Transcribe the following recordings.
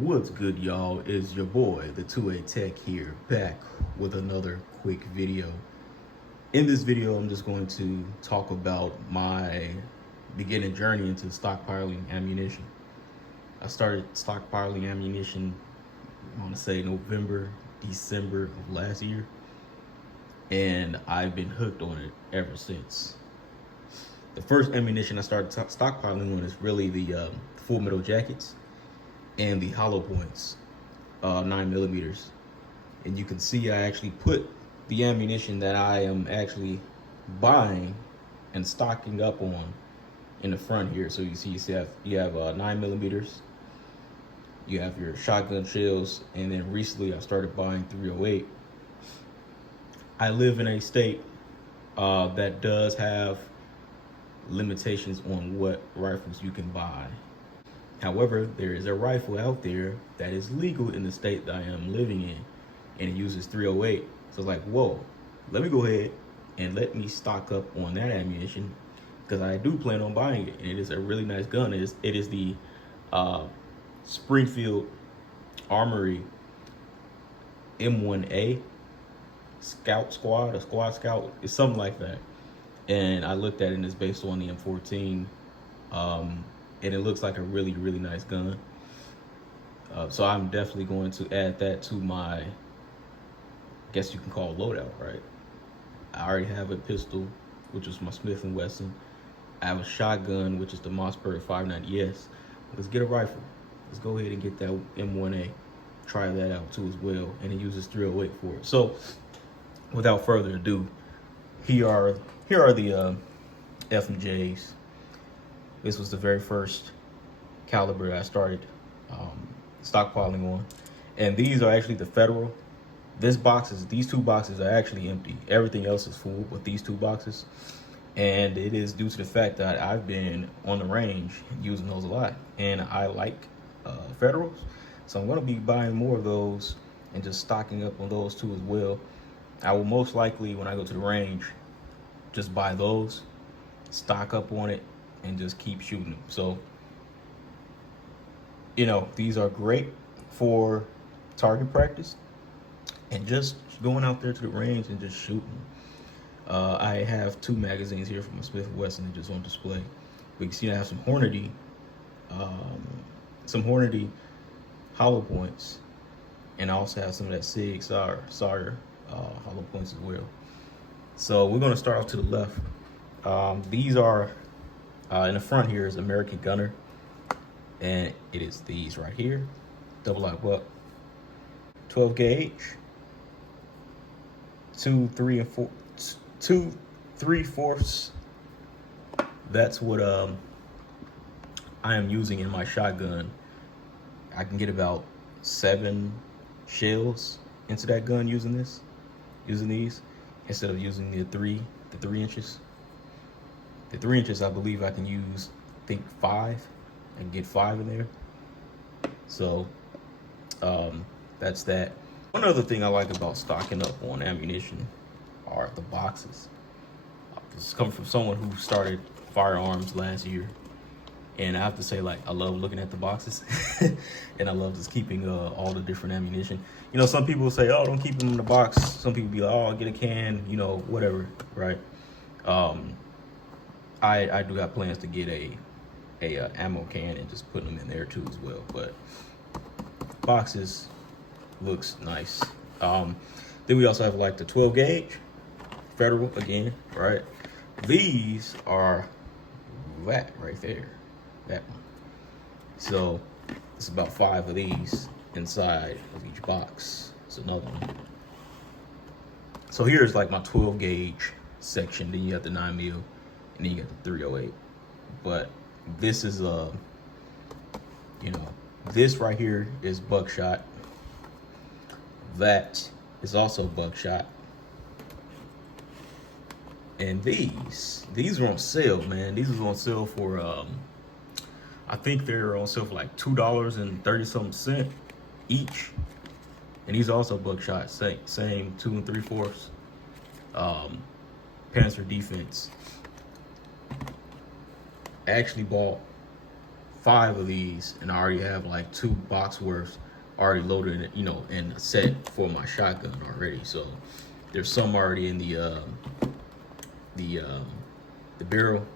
What's good, y'all? Is your boy, the 2A Tech here, back with another quick video. In this video, I'm just going to talk about my beginning journey into stockpiling ammunition. I started stockpiling ammunition, I want to say November, December of last year, and I've been hooked on it ever since. The first ammunition I started stockpiling on is really the full metal jackets and the hollow points, 9mm. And you can see I actually put the ammunition that I am actually buying and stocking up on in the front here. So you have 9mm, you have your shotgun shells, and then recently I started buying 308. I live in a state that does have limitations on what rifles you can buy. However, there is a rifle out there that is legal in the state that I am living in, and it uses 308. So it's like, whoa, let me go ahead and let me stock up on that ammunition, because I do plan on buying it, and it is a really nice gun. It is the Springfield Armory M1A Scout Squad, a Squad Scout, it's something like that. And I looked at it, and it's based on the M14. And it looks like a really, really nice gun. So I'm definitely going to add that to my, I guess you can call it loadout, right? I already have a pistol, which is my Smith & Wesson. I have a shotgun, which is the Mossberg 590S. Let's get a rifle. Let's go ahead and get that M1A. Try that out too as well. And it uses 308 for it. So without further ado, here are the F&Js. This was the very first caliber I started stockpiling on. And these are actually the Federal. These two boxes are actually empty. Everything else is full, but these two boxes. And it is due to the fact that I've been on the range using those a lot. And I like Federals. So I'm gonna be buying more of those and just stocking up on those too as well. I will most likely, when I go to the range, just buy those, stock up on it, and just keep shooting them. So, you know, these are great for target practice and just going out there to the range and just shooting. I have 2 magazines here from my Smith & Wesson just on display. But you can see I have some Hornady hollow points, and I also have some of that Sig Sawyer hollow points as well. So we're gonna start off to the left. These are in the front here is American Gunner, and it is these right here, double live buck, 12 gauge, 2 3/4. That's what I am using in my shotgun. I can get about 7 shells into that gun using these instead of using the 3 inches. The 3 inches, I believe I can use, I think 5, and get 5 in there. So that's that. One other thing I like about stocking up on ammunition are the boxes. This is coming from someone who started firearms last year, and I have to say, like, I love looking at the boxes, and I love just keeping all the different ammunition. You know, some people say, oh, don't keep them in the box. Some people be like, oh, get a can, you know, whatever, right? I do have plans to get a ammo can and just put them in there too as well. But boxes looks nice. Then we also have like the 12 gauge Federal again, right? These are that right there, that one. So it's about 5 of these inside of each box. It's another one. So here's like my 12 gauge section. Then you have the 9mm, and then you got the 308. But this is you know, this right here is buckshot. That is also buckshot. And these are on sale, man. These are on sale for I think they're on sale for like $2.30-something each. And these are also buckshot, same 2 3/4 Panzer Defense. I actually bought 5 of these, and I already have like 2 box worths already loaded, you know, and set for my shotgun already. So there's some already in the barrel,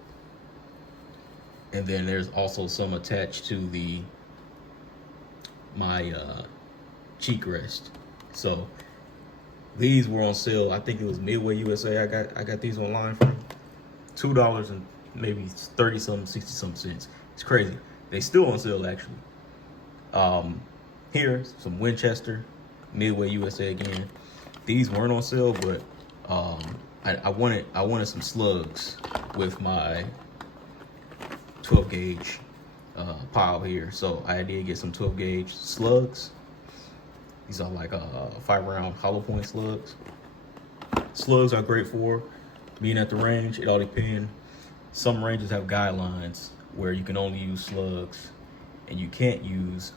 and then there's also some attached to my cheek rest. So these were on sale. I think it was Midway USA. I got these online for $2 and maybe 30 something, 60 something cents. It's crazy. They still on sale actually. Here, some Winchester, Midway USA again. These weren't on sale, but I wanted some slugs with my 12 gauge pile here. So I did get some 12 gauge slugs. These are like 5-round hollow point slugs. Slugs are great for being at the range. It all depends. Some ranges have guidelines where you can only use slugs and you can't use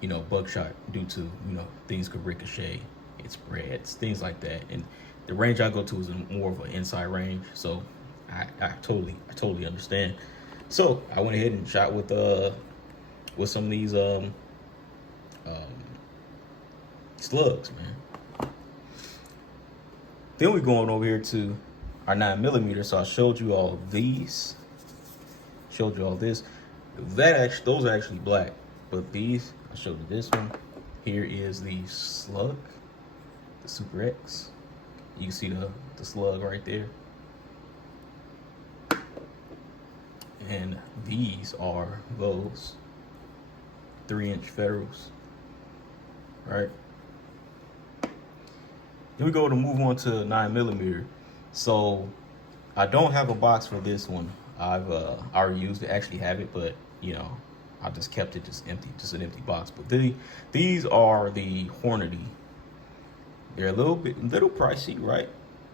you know, buckshot due to, you know, things could ricochet, it spreads, things like that. And the range I go to is more of an inside range, so I totally understand. So I went ahead and shot with some of these slugs, man. Then we're going over here to our 9mm. So I showed you all these, showed you all this. Those are actually black, but these, I showed you this one. Here is the slug, the Super X. You can see the slug right there. And these are those 3-inch Federals, right? Then we go to move on to 9mm. So I don't have a box for this one. I've already used it, actually have it, but you know, I just kept it just empty, just an empty box. But these are the Hornady. They're a little pricey, right?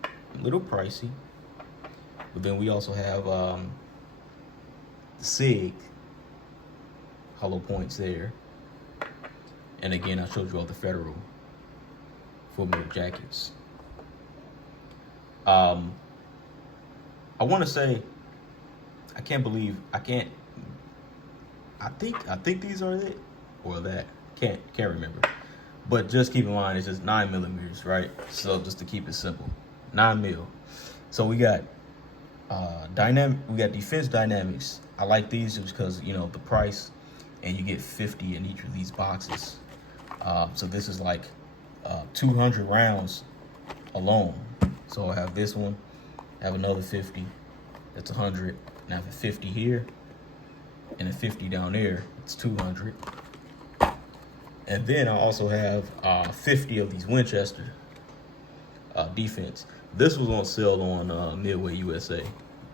A little pricey. But then we also have the SIG hollow points there. And again, I showed you all the Federal full metal jackets. I want to say, I think these are it or that. Can't remember. But just keep in mind, it's just 9mm, right? So just to keep it simple, 9mm. So we got Defense Dynamics. I like these just because, you know, the price, and you get 50 in each of these boxes. So this is like 200 rounds alone. So I have this one, I have another 50, that's 100, and I have a 50 here, and a 50 down there, it's 200. And then I also have 50 of these Winchester Defense. This was on sale on Midway USA,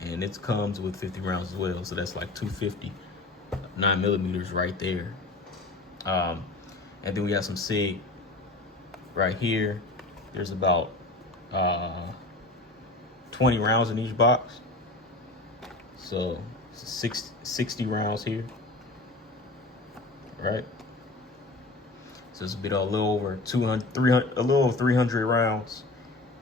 and it comes with 50 rounds as well, so that's like 250 9mm right there. And then we got some SIG right here. There's about 20 rounds in each box, so 60 rounds here, right? So it's a little over 300 rounds,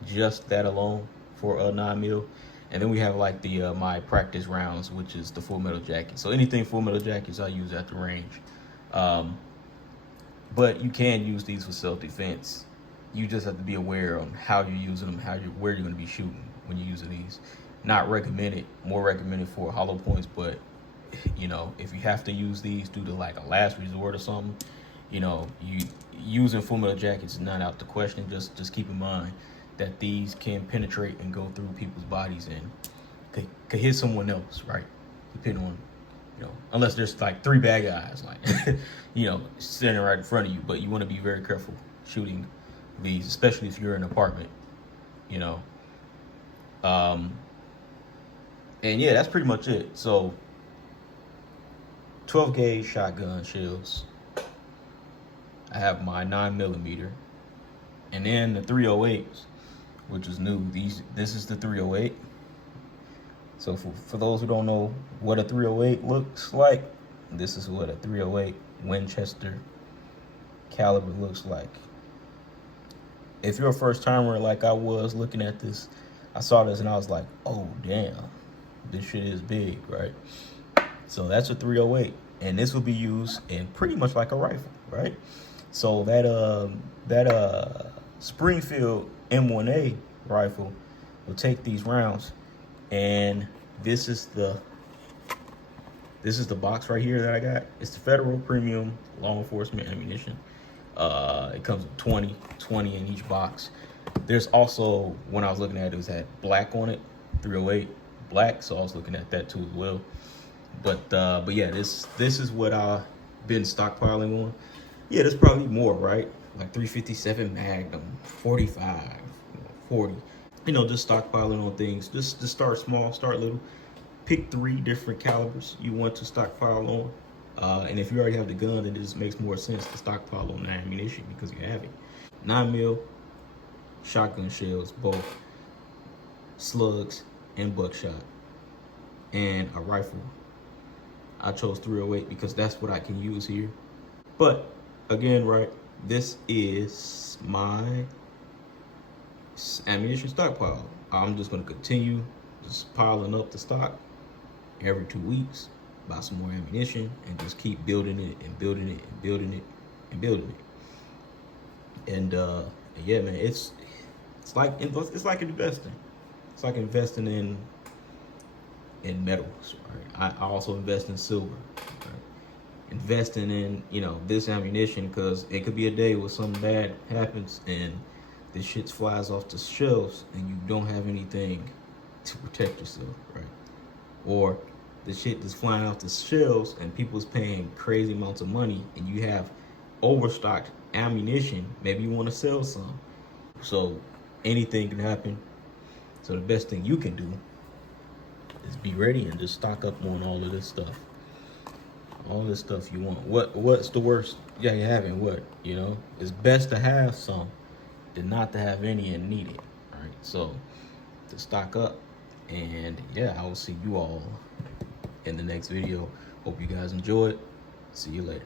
just that alone for a 9mm. And then we have like the my practice rounds, which is the full metal jacket. So anything full metal jackets I use at the range. But you can use these for self-defense. You just have to be aware on how you're using them, where you're going to be shooting when you're using these. Not recommended, more recommended for hollow points, but you know, if you have to use these due to like a last resort or something, you know, using full metal jackets is not out the question. Just keep in mind that these can penetrate and go through people's bodies and could hit someone else, right? Depending on, you know, unless there's like 3 bad guys, like, you know, standing right in front of you. But you want to be very careful shooting these, especially if you're in an apartment, you know. And yeah, that's pretty much it. So 12 gauge shotgun shells. I have my 9mm, and then the 308s, which is new. This is the 308. So for those who don't know what a 308 looks like, this is what a 308 Winchester caliber looks like. If you're a first timer like I was looking at this, I saw this and I was like, oh damn, this shit is big, right? So that's a 308, and this will be used in pretty much like a rifle, right? So that Springfield M1A rifle will take these rounds, and this is the box right here that I got. It's the Federal Premium Law Enforcement Ammunition. It comes with 20 in each box. There's also, when I was looking at it, was had black on it, 308 black. So I was looking at that too as well. But yeah, this is what I've been stockpiling on. Yeah, there's probably more, right? Like 357 Magnum, 45, 40. You know, just stockpiling on things. Just start small, start little. Pick 3 different calibers you want to stockpile on. And if you already have the gun, then it just makes more sense to stockpile on the ammunition because you have it. 9mm shotgun shells, both slugs and buckshot, and a rifle. I chose 308 because that's what I can use here. But again, right, this is my ammunition stockpile. I'm just going to continue just piling up the stock every 2 weeks, buy some more ammunition, and just keep building it and building it and building it and building it. And yeah, man, it's like investing. It's like investing in metals. Right? I also invest in silver. Right? Investing in, you know, this ammunition, because it could be a day where something bad happens and this shit flies off the shelves and you don't have anything to protect yourself, right? Or the shit is flying off the shelves and people's paying crazy amounts of money and you have overstocked ammunition. Maybe you want to sell some. So anything can happen. So the best thing you can do is be ready and just stock up on all of this stuff. All this stuff you want. What's the worst? Yeah, you having what? You know, it's best to have some than not to have any and need it. All right, so to stock up, and yeah, I will see you all in the next video. Hope you guys enjoyed. See you later.